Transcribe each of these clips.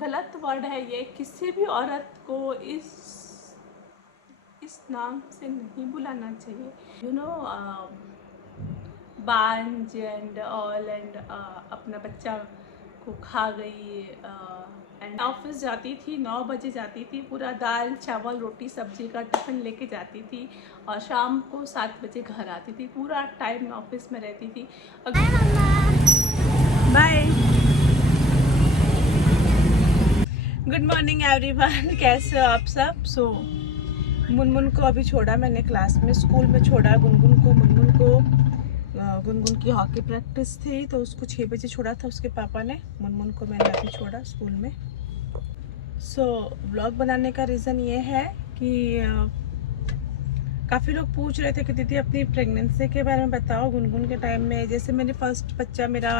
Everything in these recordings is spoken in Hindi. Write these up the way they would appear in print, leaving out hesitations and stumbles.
गलत वर्ड है ये, किसी भी औरत को इस नाम से नहीं बुलाना चाहिए। बांझ एंड ऑल एंड अपना बच्चा को खा गई। एंड ऑफिस जाती थी, 9 बजे जाती थी, पूरा दाल चावल रोटी सब्जी का टिफिन लेके जाती थी और शाम को 7 बजे घर आती थी। पूरा टाइम ऑफिस में रहती थी। बाय, गुड मॉर्निंग एवरीवन, कैसे हो आप सब। मुनमुन को अभी छोड़ा मैंने क्लास में, स्कूल में छोड़ा मुनमुन को गुनगुन की हॉकी प्रैक्टिस थी तो उसको 6 बजे छोड़ा था उसके पापा ने। मुनमुन को मैंने अभी छोड़ा स्कूल में। व्लॉग बनाने का रीज़न ये है कि काफ़ी लोग पूछ रहे थे कि दीदी अपनी प्रेगनेंसी के बारे में बताओ। गुनगुन के टाइम में जैसे मेरे फर्स्ट बच्चा मेरा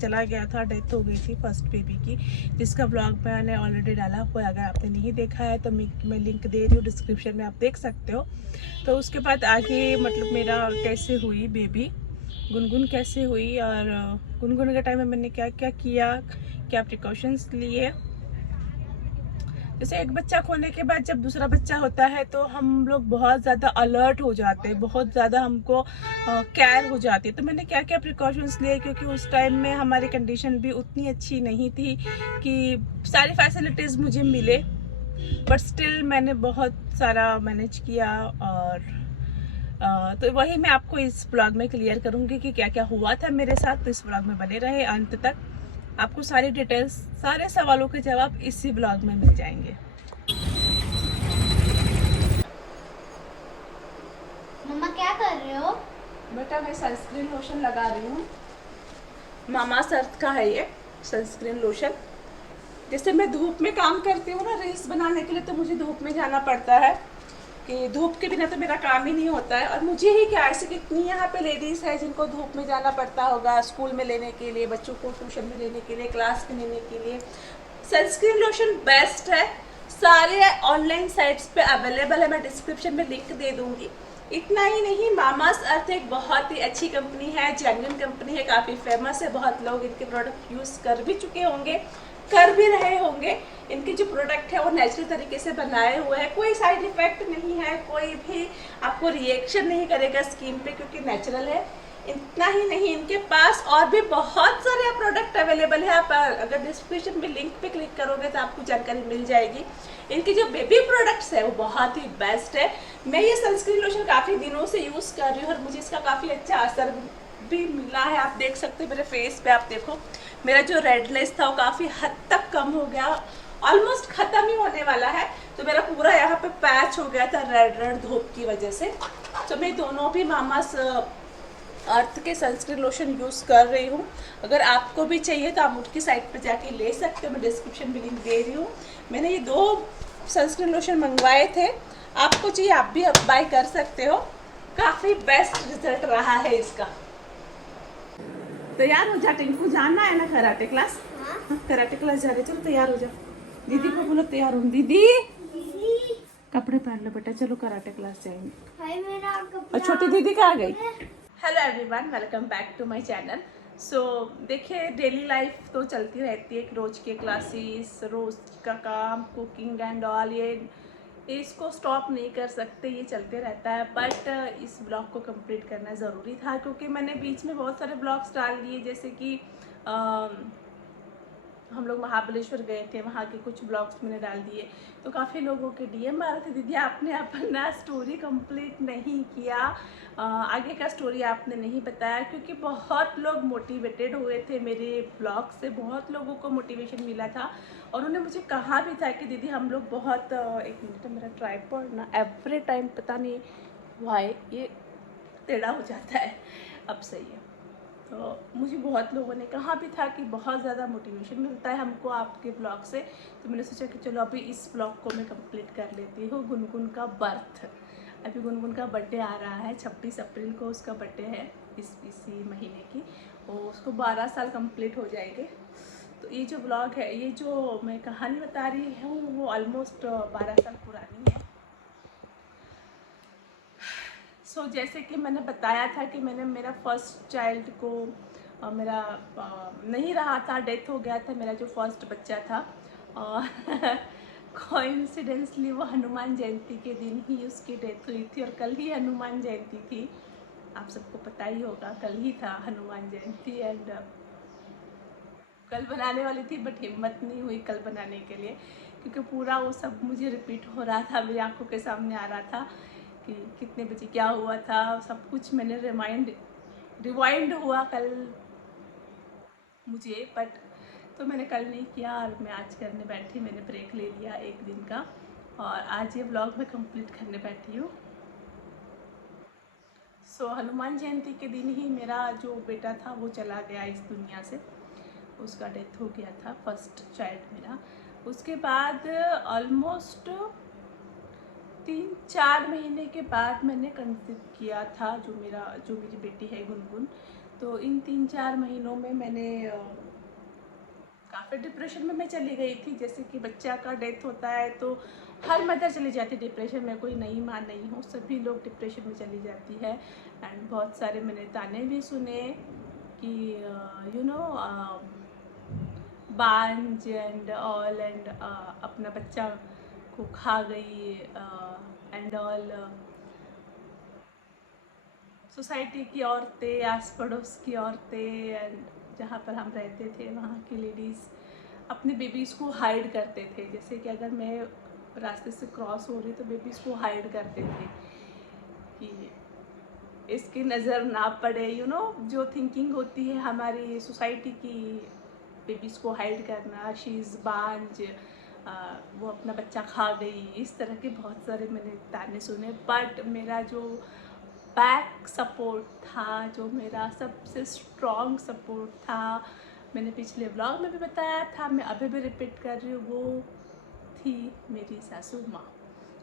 चला गया था, डेथ हो गई थी फर्स्ट बेबी की, जिसका ब्लॉग मैंने ऑलरेडी डाला हुआ है। अगर आपने नहीं देखा है तो मैं लिंक दे रही हूँ डिस्क्रिप्शन में, आप देख सकते हो। तो उसके बाद आगे मतलब मेरा कैसे हुई बेबी, गुनगुन कैसे हुई और गुनगुन के टाइम में मैंने क्या क्या किया, क्या प्रिकॉशंस लिए। जैसे एक बच्चा खोने के बाद जब दूसरा बच्चा होता है तो हम लोग बहुत ज़्यादा अलर्ट हो जाते हैं, बहुत ज़्यादा हमको केयर हो जाती है। तो मैंने क्या क्या प्रिकॉशंस लिए, क्योंकि उस टाइम में हमारी कंडीशन भी उतनी अच्छी नहीं थी कि सारी फैसिलिटीज़ मुझे मिले, बट स्टिल मैंने बहुत सारा मैनेज किया। और तो वही मैं आपको इस ब्लॉग में क्लियर करूँगी कि क्या क्या हुआ था मेरे साथ। तो इस ब्लॉग में बने रहे अंत तक, आपको सारी डिटेल्स, सारे सवालों के जवाब इसी ब्लॉग में मिल जाएंगे। मम्मा क्या कर रहे हो? बेटा मैं सनस्क्रीन लोशन लगा रही हूँ, मामास अर्थ का है ये सनस्क्रीन लोशन। जैसे मैं धूप में काम करती हूँ ना रील्स बनाने के लिए, तो मुझे धूप में जाना पड़ता है कि धूप के बिना तो मेरा काम ही नहीं होता है। और मुझे ही क्या, ऐसे कितनी यहाँ पे लेडीज़ है जिनको धूप में जाना पड़ता होगा, स्कूल में लेने के लिए, बच्चों को ट्यूशन में लेने के लिए, क्लास में लेने के लिए। सनस्क्रीन लोशन बेस्ट है, सारे ऑनलाइन साइट्स पे अवेलेबल है, मैं डिस्क्रिप्शन में लिंक दे दूंगी। इतना ही नहीं, मामास अर्थ एक बहुत ही अच्छी कंपनी है, जेन्युइन कंपनी है, काफ़ी फेमस है, बहुत लोग इनके प्रोडक्ट यूज़ कर भी चुके होंगे, कर भी रहे होंगे। इनके जो प्रोडक्ट है वो नेचुरल तरीके से बनाए हुए हैं, कोई साइड इफेक्ट नहीं है, कोई भी आपको रिएक्शन नहीं करेगा स्किन पे, क्योंकि नेचुरल है। इतना ही नहीं, इनके पास और भी बहुत सारे प्रोडक्ट अवेलेबल है। आप अगर डिस्क्रिप्शन में लिंक पे क्लिक करोगे तो आपको जानकारी मिल जाएगी। इनकी जो बेबी प्रोडक्ट्स है वो बहुत ही बेस्ट है। मैं ये सनस्क्रीन लोशन काफ़ी दिनों से यूज़ कर रही हूँ और मुझे इसका काफ़ी अच्छा असर भी मिला है। आप देख सकते हो मेरे फेस पे, आप देखो मेरा जो रेडनेस था वो काफ़ी हद तक कम हो गया, ऑलमोस्ट ख़त्म ही होने वाला है। तो मेरा पूरा यहाँ पे पैच हो गया था रेड रेड धूप की वजह से। तो मैं दोनों भी मामास अर्थ के सनस्क्रीन लोशन यूज़ कर रही हूँ। अगर आपको भी चाहिए तो आप उनकी साइट पर जाके ले सकते हो, मैं डिस्क्रिप्शन में लिंक दे रही हूँ। मैंने ये 2 सनस्क्रीन लोशन मंगवाए थे, आपको चाहिए आप भी बाय कर सकते हो, काफ़ी बेस्ट रिजल्ट रहा है इसका। तैयार हो जा टिंकू, जाना है ना कराटे क्लास। हाँ? कराटे क्लास जा रहे, चलो तैयार हो जा। दीदी को बोलो तैयार हो। दीदी कपड़े पहन लो बेटा, चलो कराटे क्लास जाएंगे। मेरा और छोटी दीदी कहाँ गई? Hello everyone, welcome back to my channel. देखिए डेली लाइफ तो चलती रहती है, रोज़ के क्लासेस, रोज़ का काम, कुकिंग एंड ऑल, ये इसको स्टॉप नहीं कर सकते, ये चलते रहता है। बट इस ब्लॉग को कंप्लीट करना ज़रूरी था, क्योंकि मैंने बीच में बहुत सारे ब्लॉग्स डाल दिए, जैसे कि हम लोग महाबलेश्वर गए थे, वहाँ के कुछ ब्लॉग्स मैंने डाल दिए। तो काफ़ी लोगों के डीएम आ रहे थे, दीदी आपने अपना स्टोरी कंप्लीट नहीं किया, आगे का स्टोरी आपने नहीं बताया। क्योंकि बहुत लोग मोटिवेटेड हुए थे मेरे ब्लॉग से, बहुत लोगों को मोटिवेशन मिला था और उन्होंने मुझे कहा भी था कि दीदी हम लोग बहुत एक मिनट, मेरा ट्राइपॉड ना एवरी टाइम पता नहीं वाई ये टेढ़ा हो जाता है, अब सही है। तो मुझे बहुत लोगों ने कहा भी था कि बहुत ज़्यादा मोटिवेशन मिलता है हमको आपके ब्लॉग से। तो मैंने सोचा कि चलो अभी इस ब्लॉग को मैं कंप्लीट कर लेती हूँ। गुनगुन का बर्थ, अभी गुनगुन का बर्थडे आ रहा है, 26 अप्रैल को उसका बर्थडे है, इसी महीने की, और उसको 12 साल कंप्लीट हो जाएंगे। तो ये जो ब्लॉग है, ये जो मैं कहानी बता रही हूँ वो ऑलमोस्ट 12 साल पुरानी है। जैसे कि मैंने बताया था कि मैंने मेरा फर्स्ट चाइल्ड को मेरा नहीं रहा था, डेथ हो गया था मेरा जो फर्स्ट बच्चा था। और कोइंसिडेंसली वो हनुमान जयंती के दिन ही उसकी डेथ हुई थी, और कल ही हनुमान जयंती थी, आप सबको पता ही होगा, कल ही था हनुमान जयंती। एंड कल बनाने वाली थी बट हिम्मत नहीं हुई कल बनाने के लिए, क्योंकि पूरा वो सब मुझे रिपीट हो रहा था, मेरी आंखों के सामने आ रहा था कि कितने बजे क्या हुआ था, सब कुछ मैंने रिवाइंड हुआ कल मुझे, बट तो मैंने कल नहीं किया और मैं आज करने बैठी, मैंने ब्रेक ले लिया एक दिन का, और आज ये व्लॉग मैं कंप्लीट करने बैठी हूँ। सो हनुमान जयंती के दिन ही मेरा जो बेटा था वो चला गया इस दुनिया से, उसका डेथ हो गया था, फर्स्ट चाइल्ड मेरा। उसके बाद ऑलमोस्ट 3-4 महीने के बाद मैंने कंसीव किया था जो मेरी बेटी है गुनगुन। तो इन 3-4 महीनों में मैंने काफ़ी डिप्रेशन में मैं चली गई थी। जैसे कि बच्चा का डेथ होता है तो हर मदर चली जाती है डिप्रेशन में, कोई नई माँ नहीं हो, सभी लोग डिप्रेशन में चली जाती है। एंड बहुत सारे मैंने ताने भी सुने कि बांझ एंड ऑल, एंड अपना बच्चा को खा गई एंड ऑल। सोसाइटी की औरतें, आस पड़ोस की औरतें, एंड जहाँ पर हम रहते थे वहाँ की लेडीज़ अपने बेबीज़ को हाइड करते थे। जैसे कि अगर मैं रास्ते से क्रॉस हो रही तो बेबीज़ को हाइड करते थे कि इसकी नज़र ना पड़े, जो थिंकिंग होती है हमारी सोसाइटी की, बेबीज़ को हाइड करना, शी इज़ बांझ, वो अपना बच्चा खा गई, इस तरह के बहुत सारे मैंने ताने सुने। बट मेरा जो बैक सपोर्ट था, जो मेरा सबसे स्ट्रॉन्ग सपोर्ट था, मैंने पिछले ब्लॉग में भी बताया था, मैं अभी भी रिपीट कर रही हूँ, वो थी मेरी सासू माँ।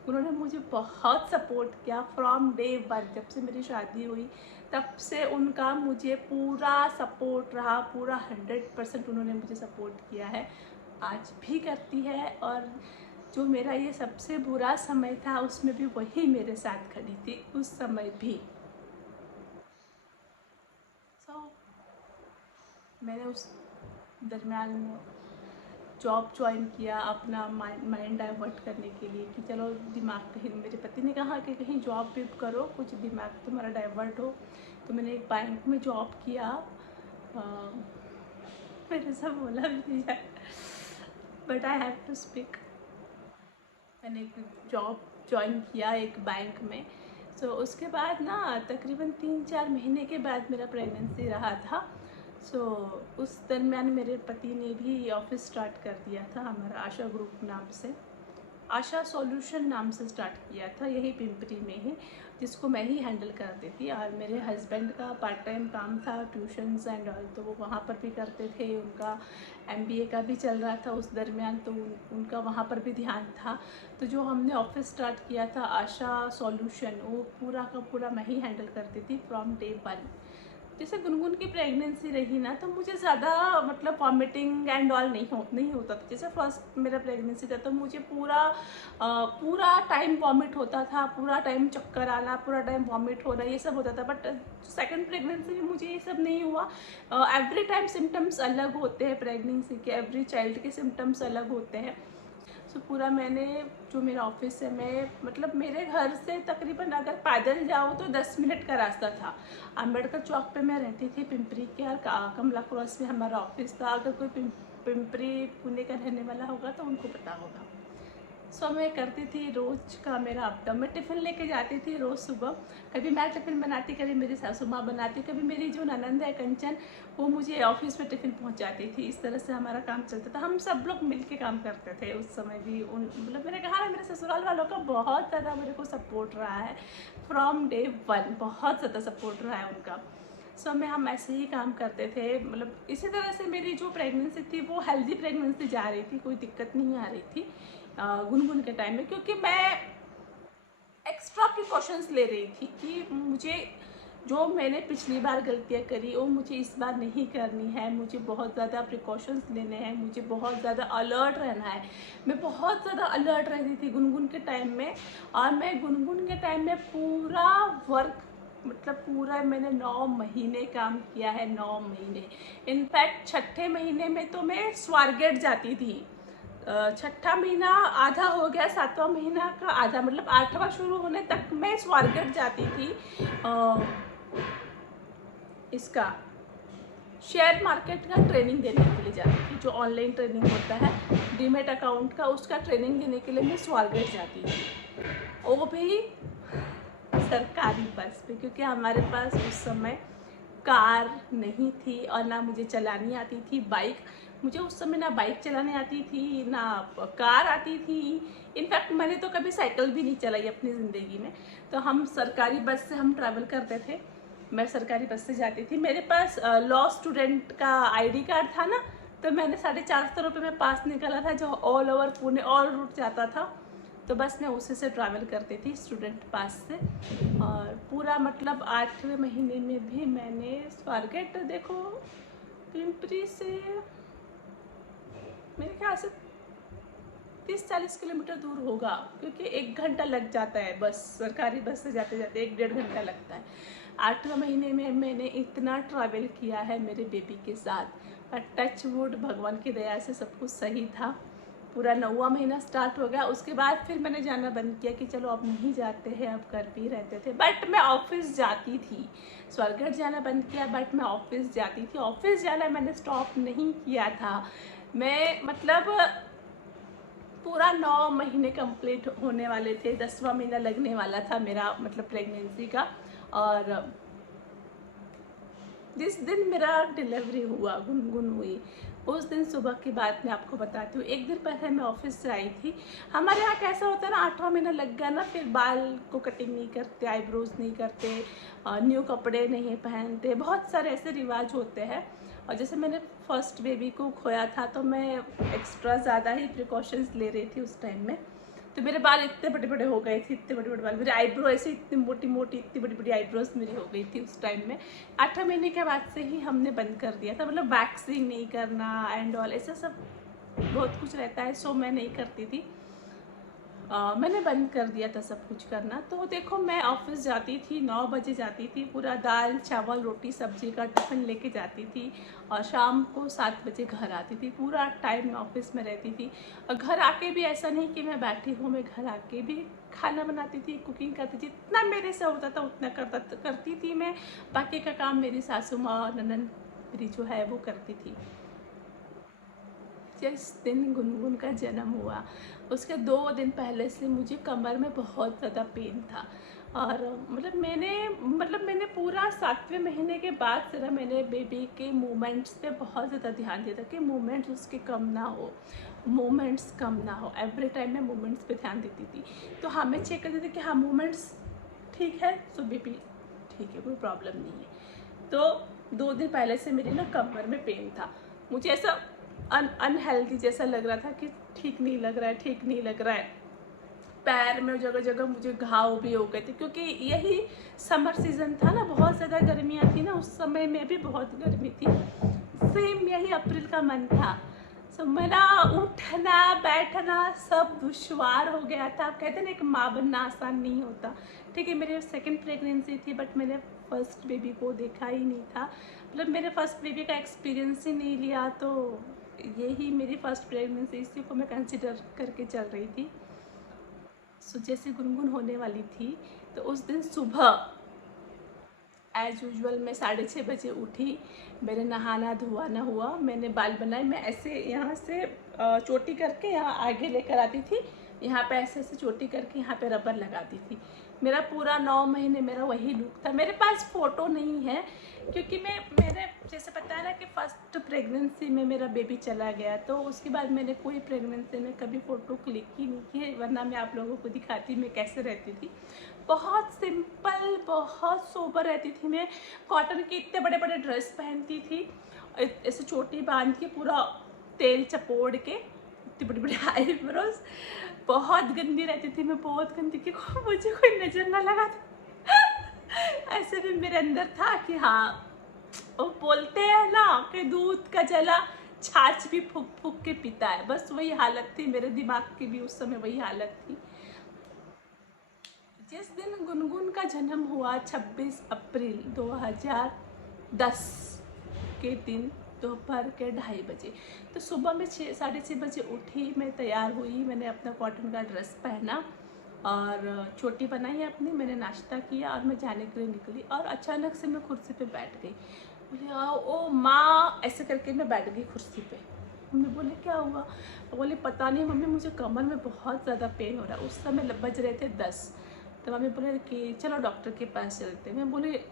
उन्होंने मुझे बहुत सपोर्ट किया फ्रॉम डे वन। जब से मेरी शादी हुई तब से उनका मुझे पूरा सपोर्ट रहा, पूरा 100% उन्होंने मुझे सपोर्ट किया है, आज भी करती है। और जो मेरा ये सबसे बुरा समय था उसमें भी वही मेरे साथ खड़ी थी उस समय भी। मैंने उस दरमियान जॉब ज्वाइन किया अपना माइंड डाइवर्ट करने के लिए कि चलो दिमाग कहीं, मेरे पति ने कहा कि कहीं जॉब भी करो, कुछ दिमाग तुम्हारा डाइवर्ट हो। तो मैंने एक बैंक में जॉब किया, मेरे सब बोला भी नहीं जाए but I have to speak. मैंने एक जॉब ज्वाइन किया एक बैंक में। सो उसके बाद ना तकरीबन 3-4 महीने के बाद मेरा प्रेगनेंसी रहा था। सो उस दरमियान मेरे पति ने भी ऑफिस स्टार्ट कर दिया था, हमारा आशा ग्रुप नाम से, आशा सॉल्यूशन नाम से स्टार्ट किया था, यही पिंपरी में ही, जिसको मैं ही हैंडल करती थी। और मेरे हस्बैंड का पार्ट टाइम काम था ट्यूशन्स एंड ऑल, तो वो वहाँ पर भी करते थे, उनका MBA का भी चल रहा था उस दरमियान, तो उनका वहाँ पर भी ध्यान था। तो जो हमने ऑफिस स्टार्ट किया था आशा सॉल्यूशन, वो पूरा का पूरा मैं ही हैंडल करती थी फ्रॉम डे वन। जैसे गुनगुन की प्रेगनेंसी रही ना तो मुझे ज़्यादा मतलब वॉमिटिंग एंड ऑल नहीं होता था। जैसे फर्स्ट मेरा प्रेगनेंसी था तो मुझे पूरा टाइम वॉमिट होता था, पूरा टाइम चक्कर आना, पूरा टाइम वॉमिट होना, ये सब होता था। बट सेकंड प्रेगनेंसी में मुझे ये सब नहीं हुआ। एवरी टाइम सिम्टम्स अलग होते हैं प्रेगनेंसी के, एवरी चाइल्ड के सिम्टम्स अलग होते हैं। सो पूरा मैंने, जो मेरा ऑफिस है, मैं मतलब मेरे घर से तकरीबन अगर पैदल जाऊँ तो 10 मिनट का रास्ता था। अम्बेडकर चौक पे मैं रहती थी पिंपरी के, और कमला क्रॉस में हमारा ऑफिस था। अगर कोई पिंपरी पुणे का रहने वाला होगा तो उनको पता होगा। सो मैं करती थी रोज़ का मेरा हफ्ता, मैं टिफ़िन लेके जाती थी रोज़ सुबह। कभी मैं टिफ़िन बनाती, कभी मेरी सासू माँ बनाती, कभी मेरी जो ननंद है कंचन, वो मुझे ऑफिस में टिफ़िन पहुँचाती थी। इस तरह से हमारा काम चलता था, हम सब लोग मिल के काम करते थे उस समय भी। मतलब मैंने कहा ना, मेरे ससुराल वालों का बहुत ज़्यादा मेरे को सपोर्ट रहा है फ्रॉम डे वन, बहुत ज़्यादा सपोर्ट रहा है उनका। सो हम ऐसे ही काम करते थे। मतलब इसी तरह से मेरी जो प्रेगनेंसी थी वो हेल्दी प्रेगनेंसी जा रही थी, कोई दिक्कत नहीं आ रही थी गुनगुन के टाइम में, क्योंकि मैं एक्स्ट्रा प्रिकॉशंस ले रही थी कि मुझे जो मैंने पिछली बार गलतियाँ करी वो मुझे इस बार नहीं करनी है। मुझे बहुत ज़्यादा प्रिकॉशंस लेने हैं, मुझे बहुत ज़्यादा अलर्ट रहना है। मैं बहुत ज़्यादा अलर्ट रहती थी गुनगुन के टाइम में, और मैं गुनगुन के टाइम में पूरा वर्क मतलब पूरा मैंने 9 महीने काम किया है, 9 महीने। इनफैक्ट छठे महीने में तो मैं स्वारगेट जाती थी। छठा महीना आधा हो गया, 7वां महीना का आधा, मतलब 8वां शुरू होने तक मैं स्वारगेट जाती थी। इसका शेयर मार्केट का ट्रेनिंग देने के लिए जाती थी, जो ऑनलाइन ट्रेनिंग होता है डीमेट अकाउंट का, उसका ट्रेनिंग देने के लिए मैं स्वारगेट जाती थी, वो भी सरकारी बस पे, क्योंकि हमारे पास उस समय कार नहीं थी और ना मुझे चलानी आती थी बाइक। मुझे उस समय ना बाइक चलाने आती थी, ना कार आती थी। इनफैक्ट मैंने तो कभी साइकिल भी नहीं चलाई अपनी ज़िंदगी में। तो हम सरकारी बस से हम ट्रैवल करते थे, मैं सरकारी बस से जाती थी। मेरे पास लॉ स्टूडेंट का आईडी कार्ड था ना, तो मैंने 450 रुपये में पास निकाला था, जो all over Pune all route जाता था। तो बस मैं उसी से ट्रैवल करती थी, स्टूडेंट पास से। और पूरा मतलब 8वें महीने में भी मैंने स्वारगेट, देखो पिंपरी से मेरे ख्याल से 30-40 किलोमीटर दूर होगा, क्योंकि 1 घंटा लग जाता है बस, सरकारी बस से जाते जाते 1-1.5 घंटा लगता है। 8वें महीने में मैंने इतना ट्रैवल किया है मेरे बेबी के साथ, पर टच वुड भगवान की दया से सब कुछ सही था। पूरा 9वां महीना स्टार्ट हो गया, उसके बाद फिर मैंने जाना बंद किया कि चलो अब नहीं जाते हैं, अब घर पे ही रहते थे। बट मैं ऑफिस जाती थी, स्वारगेट जाना बंद किया, बट मैं ऑफिस जाती थी। ऑफिस जाना मैंने स्टॉप नहीं किया था। मैं मतलब पूरा 9 महीने कंप्लीट होने वाले थे, 10वां महीना लगने वाला था मेरा मतलब प्रेगनेंसी का। और जिस दिन मेरा डिलीवरी हुआ, गुनगुन हुई, उस दिन सुबह की बात मैं आपको बताती हूँ। एक दिन पहले मैं ऑफिस से आई थी। हमारे यहाँ कैसा होता है ना, 8वां महीना लग गया ना, फिर बाल को कटिंग नहीं करते, आईब्रोज नहीं करते, न्यू कपड़े नहीं पहनते, बहुत सारे ऐसे रिवाज होते हैं। और जैसे मैंने फर्स्ट बेबी को खोया था, तो मैं एक्स्ट्रा ज़्यादा ही प्रिकॉशंस ले रही थी उस टाइम में। तो मेरे बाल इतने बड़े बड़े हो गए थे, इतने बड़े बड़े बाल, मेरे आईब्रो ऐसे इतनी मोटी मोटी, इतनी बड़ी बड़ी आईब्रोज मेरी हो गई थी उस टाइम में। 8वें महीने के बाद से ही हमने बंद कर दिया था, मतलब वैक्सिंग नहीं करना एंड ऑल, ऐसा सब बहुत कुछ रहता है, सो मैं नहीं करती थी। मैंने बंद कर दिया था सब कुछ करना। तो देखो, मैं ऑफिस जाती थी, 9 बजे जाती थी, पूरा दाल चावल रोटी सब्जी का टिफ़िन लेके जाती थी, और शाम को 7 बजे घर आती थी। पूरा टाइम मैं ऑफिस में रहती थी। और घर आके भी ऐसा नहीं कि मैं बैठी हूँ, मैं घर आके भी खाना बनाती थी, कुकिंग करती थी, जितना मेरे से होता था उतना करती थी मैं। बाकी का काम मेरी सासू माँ और ननद मेरी जो है वो करती थी। जिस दिन गुनगुन का जन्म हुआ, उसके 2 दिन पहले से मुझे कमर में बहुत ज़्यादा पेन था। और मैंने पूरा 7वें महीने के बाद से ना, मैंने बेबी के मूवमेंट्स पे बहुत ज़्यादा ध्यान दिया था कि मूवमेंट्स उसके कम ना हो, मूवमेंट्स कम ना हो। एवरी टाइम मैं मूवमेंट्स पे ध्यान देती थी। तो हाँ, मैं चेक करती थी कि हाँ मूवमेंट्स ठीक है, सो बेबी ठीक है, कोई प्रॉब्लम नहीं है। तो 2 दिन पहले से मेरी ना कमर में पेन था। मुझे ऐसा अनहेल्दी जैसा लग रहा था कि ठीक नहीं लग रहा है, ठीक नहीं लग रहा है। पैर में जगह जगह मुझे घाव भी हो गए थे, क्योंकि यही समर सीजन था ना, बहुत ज़्यादा गर्मियाँ थी ना, उस समय में भी बहुत गर्मी थी। सेम यही अप्रैल का मंथ था। सो मेरा उठना बैठना सब दुश्वार हो गया था। कहते ना, एक माँ बनना आसान नहीं होता। ठीक है, मेरी सेकंड प्रेगनेंसी थी, बट मैंने फर्स्ट बेबी को देखा ही नहीं था, मतलब मेरे फर्स्ट बेबी का एक्सपीरियंस ही नहीं लिया। तो यही मेरी फर्स्ट प्रेगनेंसी, इसी को मैं कंसिडर करके चल रही थी। सो जैसे गुनगुन होने वाली थी, तो उस दिन सुबह एज यूजुअल मैं 6:30 बजे उठी। मेरे नहाना धोना हुआ, मैंने बाल बनाए। मैं ऐसे यहाँ से चोटी करके यहाँ आगे लेकर आती थी, यहाँ पे ऐसे ऐसे चोटी करके यहाँ पे रबर लगाती थी। मेरा पूरा 9 महीने मेरा वही लुक था। मेरे पास फ़ोटो नहीं है, क्योंकि मैंने जैसे बताया ना कि फर्स्ट प्रेगनेंसी में मेरा बेबी चला गया, तो उसके बाद मैंने कोई प्रेगनेंसी में कभी फ़ोटो क्लिक ही नहीं की है, वरना मैं आप लोगों को दिखाती मैं कैसे रहती थी। बहुत सिंपल, बहुत सोबर रहती थी मैं। कॉटन के इतने बड़े बड़े ड्रेस पहनती थी, ऐसे चोटी बांध के, पूरा तेल चपोड़ के, इतनी बड़ी बड़ी आईब्रोज। बहुत गंदी रहती थी मैं, बहुत गंदी, कि मुझे कोई नज़र ना लगा था। ऐसे भी मेरे अंदर था कि हाँ, वो बोलते हैं ना कि दूध का जला छाछ भी फूक फूक के पीता है, बस वही हालत थी मेरे दिमाग की भी उस समय, वही हालत थी। जिस दिन गुनगुन का जन्म हुआ 26 अप्रैल 2010 के दिन दोपहर के 2:30 बजे, तो सुबह में 6-6:30 बजे उठी, मैं तैयार हुई, मैंने अपना कॉटन का ड्रेस पहना और चोटी बनाई अपनी, मैंने नाश्ता किया और मैं जाने के लिए निकली। और अचानक से मैं कुर्सी पे बैठ गई। बोले ओ माँ, ऐसे करके मैं बैठ गई कुर्सी पे। मम्मी बोले क्या हुआ? बोले पता नहीं मम्मी, मुझे कमर में बहुत ज़्यादा पेन हो रहा है। उस समय बज रहे थे 10। तो मम्मी बोले कि चलो डॉक्टर के पास चलते। मैं बोले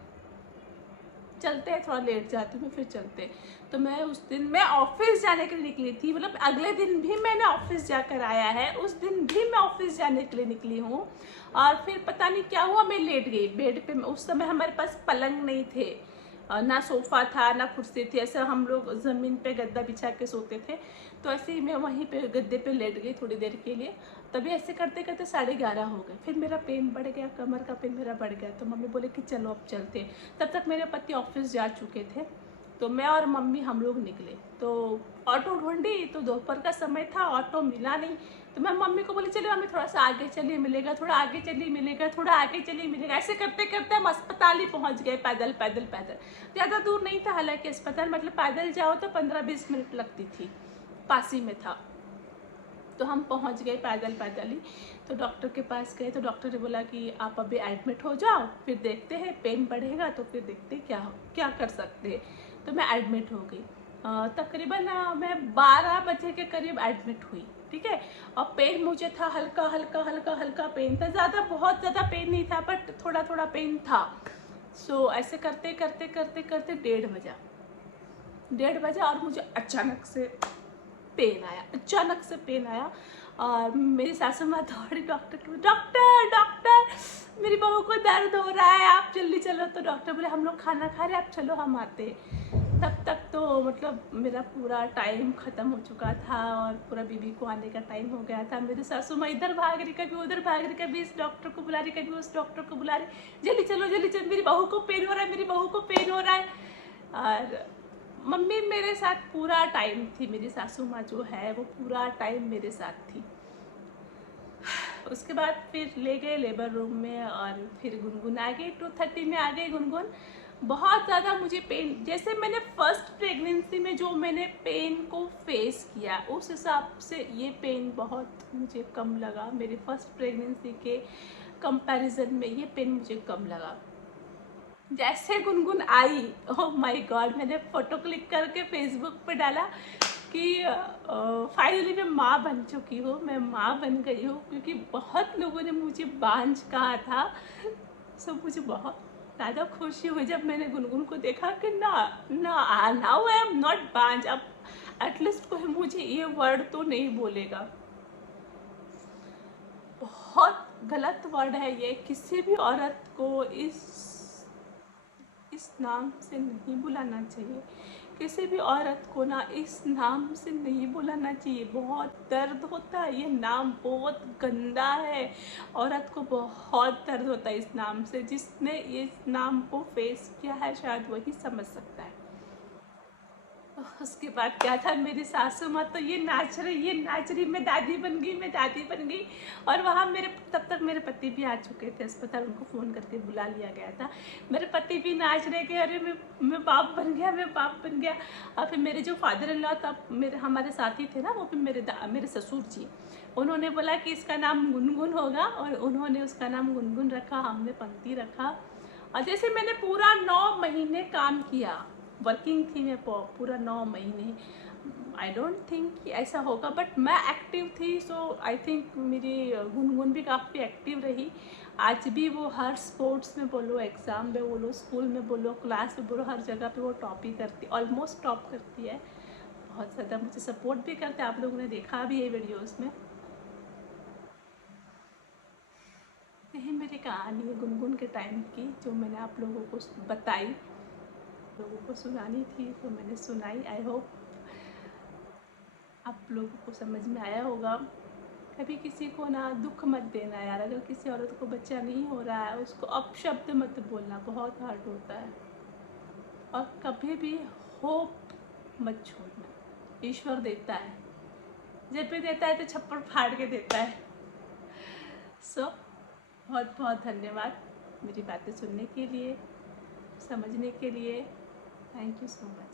चलते हैं, थोड़ा लेट जाती हूँ, फिर चलते हैं। तो मैं उस दिन मैं ऑफिस जाने के लिए निकली थी, मतलब अगले दिन भी मैंने ऑफिस जाकर आया है, उस दिन भी मैं ऑफिस जाने के लिए निकली हूँ। और फिर पता नहीं क्या हुआ, मैं लेट गई बेड पे। उस समय हमारे पास पलंग नहीं थे, ना सोफ़ा था ना कुर्सी थी, ऐसे हम लोग ज़मीन पे गद्दा बिछा के सोते थे। तो ऐसे ही मैं वहीं पे गद्दे पे लेट गई थोड़ी देर के लिए। तभी ऐसे करते करते 11:30 हो गए। फिर मेरा पेन बढ़ गया, कमर का पेन मेरा बढ़ गया। तो मम्मी बोले कि चलो अब चलते हैं। तब तक मेरे पति ऑफिस जा चुके थे। तो मैं और मम्मी हम लोग निकले, तो ऑटो ढूंढी, तो दोपहर का समय था, ऑटो मिला नहीं। तो मैं मम्मी को बोली चलिए मम्मी थोड़ा सा आगे चलिए मिलेगा, थोड़ा आगे चलिए मिलेगा, थोड़ा आगे चलिए मिलेगा। ऐसे करते करते हम अस्पताल ही पहुंच गए, पैदल पैदल पैदल। ज़्यादा दूर नहीं था हालांकि अस्पताल, मतलब पैदल जाओ तो 15-20 मिनट लगती थी, पास ही में था। तो हम पहुंच गए पैदल पैदल ही। तो डॉक्टर के पास गए, तो डॉक्टर ने बोला कि आप अभी एडमिट हो जाओ, फिर देखते हैं, पेन बढ़ेगा तो फिर देखते क्या क्या कर सकते हैं। तो मैं एडमिट हो गई। तकरीबन मैं 12 बजे के करीब एडमिट हुई, ठीक है। और पेन मुझे था हल्का हल्का हल्का हल्का पेन था, ज़्यादा बहुत ज़्यादा पेन नहीं था, बट थोड़ा थोड़ा पेन था। सो ऐसे करते करते करते करते 1:30 बजा और मुझे अचानक से पेन आया, अचानक से पेन आया। और मेरी सासू माँ दौड़ी डॉक्टर के, डॉक्टर डॉक्टर मेरी बहू को दर्द हो रहा है, आप जल्दी चलो। तो डॉक्टर बोले हम लोग खाना खा रहे हैं, आप चलो हम आते हैं। तब तक तो मतलब मेरा पूरा टाइम ख़त्म हो चुका था और पूरा बीबी को आने का टाइम हो गया था। मेरी सासू माँ इधर भाग रही, कभी उधर भाग रही, कभी इस डॉक्टर को बुला रही, कभी उस डॉक्टर को बुला रही, जल्दी चलो जल्दी चलो, मेरी बहू को पेन हो रहा है, मेरी बहू को पेन हो रहा है। और मम्मी मेरे साथ पूरा टाइम थी, मेरी सासू माँ जो है वो पूरा टाइम मेरे साथ थी। उसके बाद फिर ले गए लेबर रूम में और फिर गुनगुन आ गई, 2:30 में आ गई गुनगुन। बहुत ज़्यादा मुझे पेन, जैसे मैंने फर्स्ट प्रेगनेंसी में जो मैंने पेन को फेस किया उस हिसाब से ये पेन बहुत मुझे कम लगा। मेरी फर्स्ट प्रेगनेंसी के कंपैरिजन में ये पेन मुझे कम लगा। जैसे गुनगुन आई, ओह माय गॉड, मैंने फोटो क्लिक करके फेसबुक पे डाला कि फाइनली मैं माँ बन चुकी हूँ, मैं माँ बन गई हूँ। क्योंकि बहुत लोगों ने मुझे बांझ कहा था। सो मुझे बहुत ज़्यादा खुशी हुई जब मैंने गुनगुन को देखा कि ना ना, नाउ आई एम नॉट बांझ। अब एटलीस्ट कोई मुझे ये वर्ड तो नहीं बोलेगा। बहुत गलत वर्ड है ये, किसी भी औरत को इस नाम से नहीं बुलाना चाहिए। किसी भी औरत को ना इस नाम से नहीं बुलाना चाहिए, बहुत दर्द होता है, ये नाम बहुत गंदा है। औरत को बहुत दर्द होता है इस नाम से। जिसने इस नाम को फेस किया है शायद वही समझ सकता है। उसके बाद क्या था, मेरी सासू माँ तो ये नाच रही, मैं दादी बन गई, मैं दादी बन गई। और वहाँ मेरे तब तक मेरे पति भी आ चुके थे अस्पताल, उनको फ़ोन करके बुला लिया गया था। मेरे पति भी नाच रहे कि अरे मैं बाप बन गया, मैं बाप बन गया। और फिर मेरे जो फादर इन लॉ तब मेरे हमारे साथी थे ना, वो भी मेरे ससुर जी, उन्होंने बोला कि इसका नाम गुनगुन होगा, और उन्होंने उसका नाम गुनगुन रखा, हमने पंक्ति रखा। और जैसे मैंने पूरा 9 महीने काम किया, वर्किंग थी मैं पूरा 9 महीने। आई डोंट थिंक कि ऐसा होगा, बट मैं एक्टिव थी। सो आई थिंक मेरी गुनगुन भी काफ़ी एक्टिव रही। आज भी वो हर स्पोर्ट्स में बोलो, एग्ज़ाम में बोलो, स्कूल में बोलो, क्लास में बोलो, हर जगह पे वो टॉप ही करती, ऑलमोस्ट टॉप करती है। बहुत ज़्यादा मुझे सपोर्ट भी करते हैं, आप लोगों ने देखा भी है वीडियोज़ में। यही मेरी कहानी है गुनगुन के टाइम की, जो मैंने आप लोगों को बताई, लोगों को सुनानी थी तो मैंने सुनाई। आई होप आप लोगों को समझ में आया होगा। कभी किसी को ना दुख मत देना यार, अगर किसी औरत को बच्चा नहीं हो रहा है उसको अपशब्द मत बोलना, बहुत हार्ड होता है। और कभी भी होप मत छोड़ना, ईश्वर देता है, जब भी देता है तो छप्पड़ फाड़ के देता है। सो बहुत बहुत धन्यवाद मेरी बातें सुनने के लिए, समझने के लिए। Thank you so much.